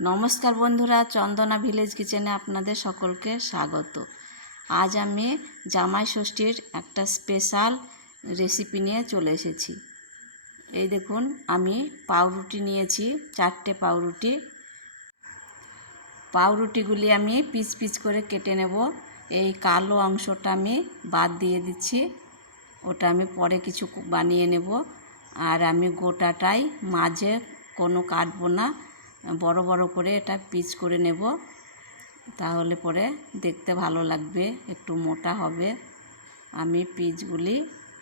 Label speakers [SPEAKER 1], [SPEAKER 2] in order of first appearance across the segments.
[SPEAKER 1] নমস্কার বন্ধুরা, চন্দনা ভিলেজ কিচেনে আপনাদের সকলকে স্বাগত। আজ আমি জামাই ষষ্ঠীর একটা স্পেশাল রেসিপি নিয়ে চলে এসেছি। এই দেখুন, আমি পাউরুটি নিয়েছি, চারটে পাউরুটি। পাউরুটিগুলি আমি পিচ পিচ করে কেটে নেব। এই কালো অংশটা আমি বাদ দিয়ে দিচ্ছি। ওটা আমি পরে কিছু বানিয়ে নেব। আর আমি গোটাটাই মাঝে কোনো কাটবো না। বড় বড় করে এটা পিচ করে নেব। তাহলে পরে দেখতে ভালো লাগবে, একটু মোটা হবে। আমি পিচগুলি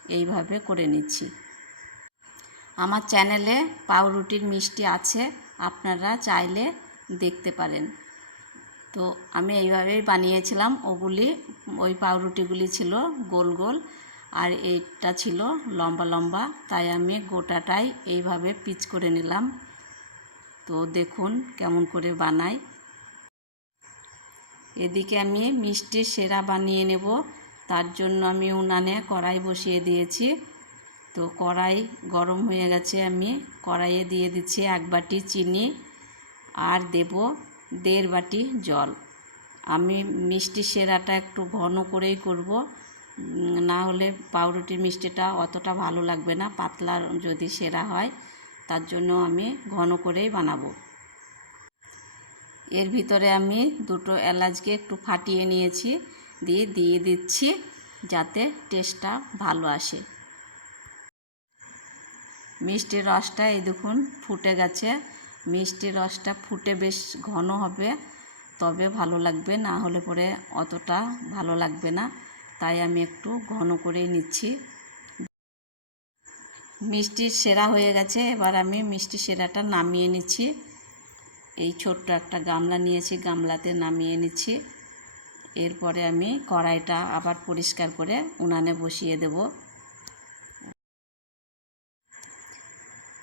[SPEAKER 1] এইভাবে করে নিচ্ছি। আমার চ্যানেলে পাউরুটির মিষ্টি আছে, আপনারা চাইলে দেখতে পারেন। তো আমি এইভাবেই বানিয়েছিলাম, ওগুলি, ওই পাউরুটিগুলি ছিল গোল গোল, আর এইটা ছিল লম্বা লম্বা, তাই আমি গোটাটাই এইভাবে পিচ করে নিলাম। তো দেখুন কেমন করে বানাই। এদিকে আমি মিষ্টির সেরা বানিয়ে নেব। তার জন্য আমি উনানে কড়াই বসিয়ে দিয়েছি। তো কড়াই গরম হয়ে গেছে, আমি কড়াইয়ে দিয়ে দিচ্ছি এক বাটি চিনি আর দেব দেড় বাটি জল। আমি মিষ্টি সেরাটা একটু ঘন করেই করব। না হলে পাউরুটির মিষ্টিটা অতটা ভালো লাগবে না, পাতলা যদি সেরা হয়। তার জন্য আমি ঘন করেই বানাবো। এর ভিতরে আমি দুটো এলাচকে একটু ফাটিয়ে নিয়েছি, দিয়ে দিয়ে দিচ্ছি যাতে টেস্টটা ভালো আসে। মিষ্টির রসটা এই দেখুন ফুটে গেছে। মিষ্টির রসটা ফুটে বেশ ঘন হবে, তবে ভালো লাগবে, না হলে পরে অতটা ভালো লাগবে না। তাই আমি একটু ঘন করেই নিচ্ছি। মিষ্টির সেরা হয়ে গেছে। এবার আমি মিষ্টি সেরাটা নামিয়ে নিচ্ছি। এই ছোট্ট একটা গামলা নিয়েছি, গামলাতে নামিয়ে নিচ্ছি। এরপরে আমি কড়াইটা আবার পরিষ্কার করে উনানে বসিয়ে দেব।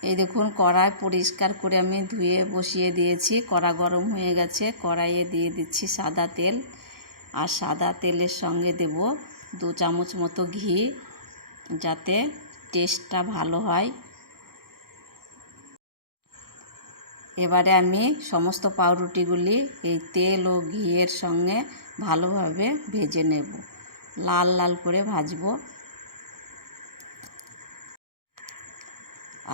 [SPEAKER 1] এই দেখুন, কড়াই পরিষ্কার করে আমি ধুয়ে বসিয়ে দিয়েছি। কড়া গরম হয়ে গেছে, কড়াইয়ে দিয়ে দিচ্ছি সাদা তেল। আর সাদা তেলের সঙ্গে দেব দু চামচ মতো ঘি, যাতে টেস্টটা ভালো হয়। এবারে আমি সমস্ত পাউরুটিগুলি এই তেল ও ঘিয়ের সঙ্গে ভালোভাবে ভেজে নেব। লাল লাল করে ভাজবো।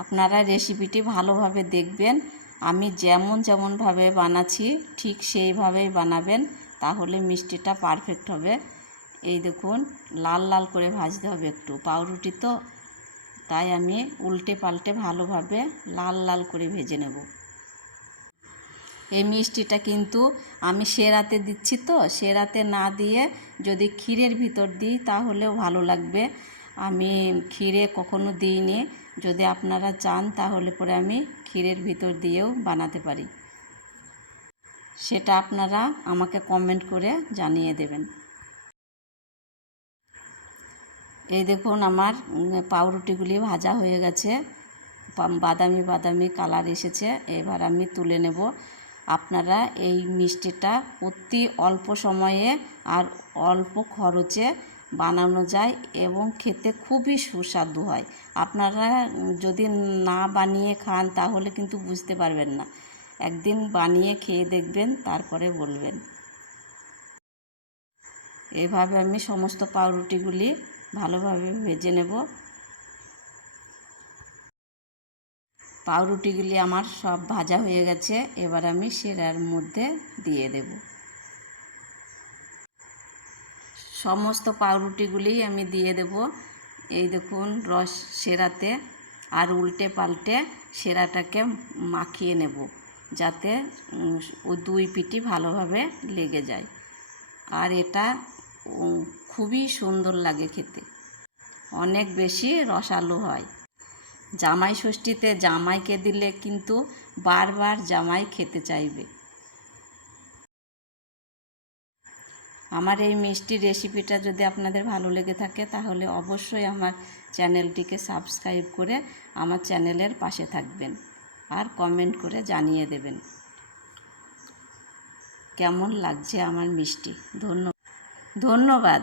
[SPEAKER 1] আপনারা রেসিপিটি ভালোভাবে দেখবেন। আমি যেমন যেমনভাবে বানাচ্ছি, ঠিক সেইভাবেই বানাবেন, তাহলে মিষ্টিটা পারফেক্ট হবে। এই দেখুন, লাল লাল করে ভাজতে হবে একটু। পাউরুটি তো তাই আমি উল্টে পাল্টে ভালোভাবে লাল লাল করে ভেজে নেব। এই মিষ্টিটা কিন্তু আমি সেরাতে দিচ্ছি তো, সেরাতে না দিয়ে যদি ক্ষীরের ভিতর দিই তাহলেও ভালো লাগবে। আমি ক্ষীরে কখনো দিইনি, যদি আপনারা চান তাহলে পরে আমি ক্ষীরের ভিতর দিয়েও বানাতে পারি। সেটা আপনারা আমাকে কমেন্ট করে জানিয়ে দেবেন। এই দেখুন আমার পাউরুটিগুলি ভাজা হয়ে গেছে। বাদামি বাদামি কালার এসেছে। এবার আমি তুলে নেব। আপনারা এই মিষ্টিটা অতি অল্প সময়ে আর অল্প খরচে বানানো যায় এবং খেতে খুবই সুস্বাদু হয়। আপনারা যদি না বানিয়ে খান তাহলে কিন্তু বুঝতে পারবেন না। একদিন বানিয়ে খেয়ে দেখবেন, তারপরে বলবেন। এভাবে আমি সমস্ত পাউরুটিগুলি ভালোভাবে ভেজে নেব। পাউরুটিগুলি আমার সব ভাজা হয়ে গেছে, এবার আমি সেরার মধ্যে দিয়ে দেব। সমস্ত পাউরুটিগুলি আমি দিয়ে দেব। এই দেখুন, রস সেরাতে আর উল্টে পাল্টে সেরাটাকে মাখিয়ে নেব, যাতে দুই পিটি ভালোভাবে লেগে যায়। আর এটা খুবই সুন্দর লাগে খেতে। অনেক বেশি রসালো হয়। জামাই ষষ্ঠীতে জামাইকে দিলে কিন্তু বারবার জামাই খেতে চাইবে। আমার এই মিষ্টির রেসিপিটা যদি আপনাদের ভালো লেগে থাকে, তাহলে অবশ্যই আমার চ্যানেলটিকে সাবস্ক্রাইব করে আমার চ্যানেলের পাশে থাকবেন আর কমেন্ট করে জানিয়ে দেবেন। কেমন লাগছে আমার মিষ্টি? ধন্য ধন্যবাদ।